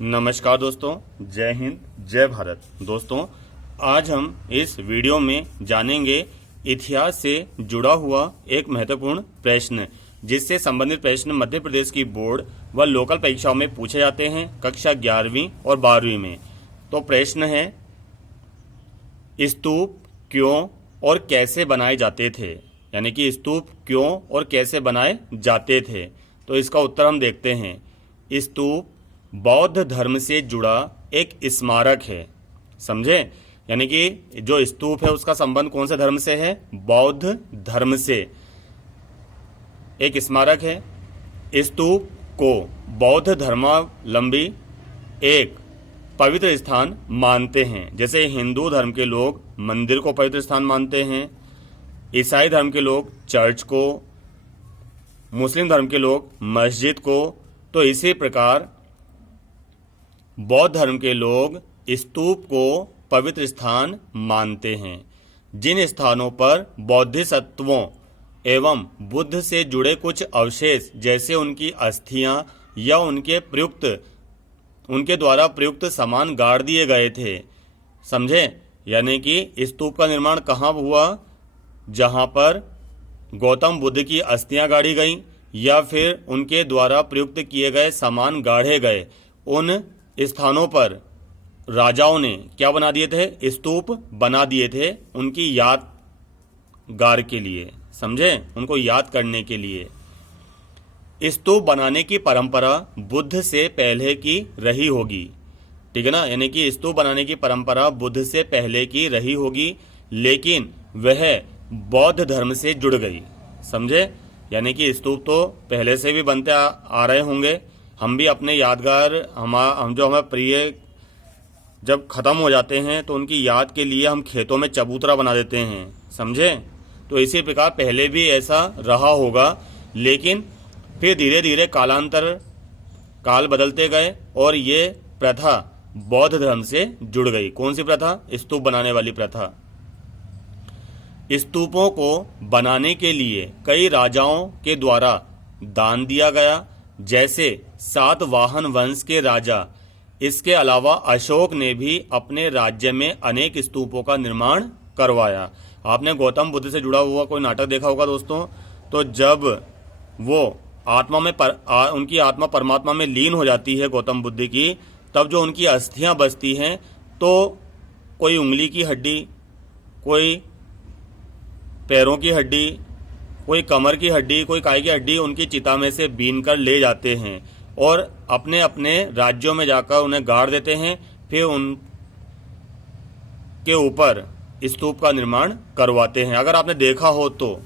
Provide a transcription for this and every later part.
नमस्कार दोस्तों, जय हिंद, जय भारत। दोस्तों, आज हम इस वीडियो में जानेंगे इतिहास से जुड़ा हुआ एक महत्वपूर्ण प्रश्न, जिससे संबंधित प्रश्न मध्य प्रदेश की बोर्ड व लोकल परीक्षाओं में पूछे जाते हैं कक्षा 11वीं और 12वीं में। तो प्रश्न है, स्तूप क्यों और कैसे बनाए जाते थे, यानी कि स्तूप क्यों और कैसे बनाए जाते थे। तो इसका उत्तर हम देखते हैं। स्तूप बौद्ध धर्म से जुड़ा एक स्मारक है, समझे। यानी कि जो स्तूप है उसका संबंध कौन से धर्म से है? बौद्ध धर्म से। एक स्मारक है। स्तूप को बौद्ध धर्मावलंबी एक पवित्र स्थान मानते हैं। जैसे हिंदू धर्म के लोग मंदिर को पवित्र स्थान मानते हैं, ईसाई धर्म के लोग चर्च को, मुस्लिम धर्म के लोग मस्जिद को। तो इसी प्रकार बौद्ध धर्म के लोग स्तूप को पवित्र स्थान मानते हैं। जिन स्थानों पर बोधिसत्वों एवं बुद्ध से जुड़े कुछ अवशेष, जैसे उनकी अस्थियां या उनके द्वारा प्रयुक्त सामान गाड़ दिए गए थे, समझे। यानी कि स्तूप का निर्माण कहाँ हुआ? जहां पर गौतम बुद्ध की अस्थियां गाड़ी गई या फिर उनके द्वारा प्रयुक्त किए गए सामान गाढ़े गए, उन स्थानों पर राजाओं ने क्या बना दिए थे? स्तूप बना दिए थे, उनकी यादगार के लिए, समझे, उनको याद करने के लिए। स्तूप बनाने की परंपरा बुद्ध से पहले की रही होगी, ठीक है ना। यानी कि स्तूप बनाने की परंपरा बुद्ध से पहले की रही होगी, लेकिन वह बौद्ध धर्म से जुड़ गई, समझे। यानी कि स्तूप तो पहले से भी बनते आ रहे होंगे। हम भी अपने यादगार हम जो हमें प्रिय जब ख़त्म हो जाते हैं तो उनकी याद के लिए हम खेतों में चबूतरा बना देते हैं, समझे। तो इसी प्रकार पहले भी ऐसा रहा होगा, लेकिन फिर धीरे धीरे काल बदलते गए और ये प्रथा बौद्ध धर्म से जुड़ गई। कौन सी प्रथा? स्तूप बनाने वाली प्रथा। स्तूपों को बनाने के लिए कई राजाओं के द्वारा दान दिया गया, जैसे सातवाहन वंश के राजा। इसके अलावा अशोक ने भी अपने राज्य में अनेक स्तूपों का निर्माण करवाया। आपने गौतम बुद्ध से जुड़ा हुआ कोई नाटक देखा होगा दोस्तों। तो जब वो उनकी आत्मा परमात्मा में लीन हो जाती है गौतम बुद्ध की, तब जो उनकी अस्थियां बचती हैं, तो कोई उंगली की हड्डी, कोई पैरों की हड्डी, कोई कमर की हड्डी, कोई काय की हड्डी उनकी चिता में से बीन कर ले जाते हैं और अपने अपने राज्यों में जाकर उन्हें गाड़ देते हैं। फिर उनके ऊपर स्तूप का निर्माण करवाते हैं। अगर आपने देखा हो तो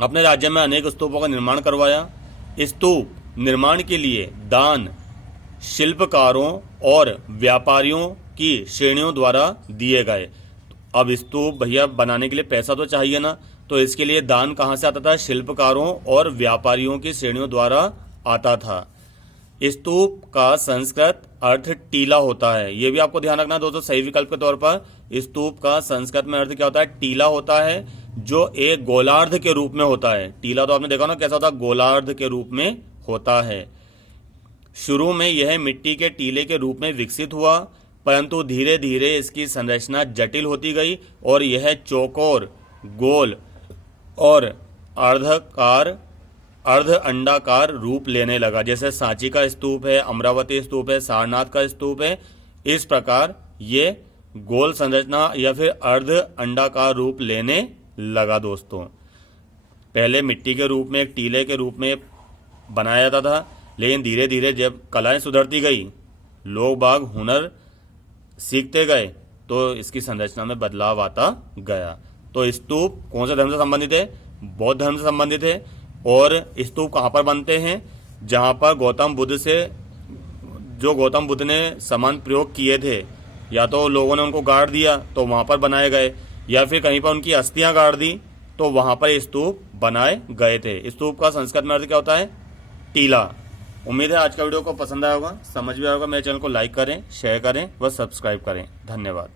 अपने राज्य में अनेक स्तूपों का निर्माण करवाया। स्तूप निर्माण के लिए दान शिल्पकारों और व्यापारियों की श्रेणियों द्वारा दिए गए। अब स्तूप भैया बनाने के लिए पैसा तो चाहिए ना, तो इसके लिए दान कहाँ से आता था? शिल्पकारों और व्यापारियों की श्रेणियों द्वारा आता था। स्तूप का संस्कृत अर्थ टीला होता है। ये भी आपको ध्यान रखना दोस्तों, सही विकल्प के तौर पर। स्तूप का संस्कृत में अर्थ क्या होता है? टीला होता है, जो एक गोलार्ध के रूप में होता है। टीला तो आपने देखा ना कैसा होता है? गोलार्ध के रूप में होता है। शुरू में यह मिट्टी के टीले के रूप में विकसित हुआ, परंतु धीरे धीरे इसकी संरचना जटिल होती गई और यह चौकोर, गोल और अर्ध अंडाकार रूप लेने लगा। जैसे सांची का स्तूप है, अमरावती स्तूप है, सारनाथ का स्तूप है। इस प्रकार ये गोल संरचना या फिर अर्ध अंडाकार रूप लेने लगा दोस्तों। पहले मिट्टी के रूप में, एक टीले के रूप में बनाया जाता था, लेकिन धीरे धीरे जब कलाएं सुधरती गई, लोग बाग हुनर सीखते गए, तो इसकी संरचना में बदलाव आता गया। तो स्तूप कौन से धर्म से संबंधित है? बौद्ध धर्म से संबंधित है। और स्तूप कहाँ पर बनते हैं? जहाँ पर गौतम बुद्ध ने सामान प्रयोग किए थे, या तो लोगों ने उनको गाड़ दिया तो वहाँ पर बनाए गए, या फिर कहीं पर उनकी अस्थियां गाड़ दी तो वहाँ पर स्तूप बनाए गए थे। स्तूप का संस्कृत में अर्थ क्या होता है? टीला। उम्मीद है आज का वीडियो को पसंद आया होगा, समझ में आया होगा। मेरे चैनल को लाइक करें, शेयर करें व सब्सक्राइब करें। धन्यवाद।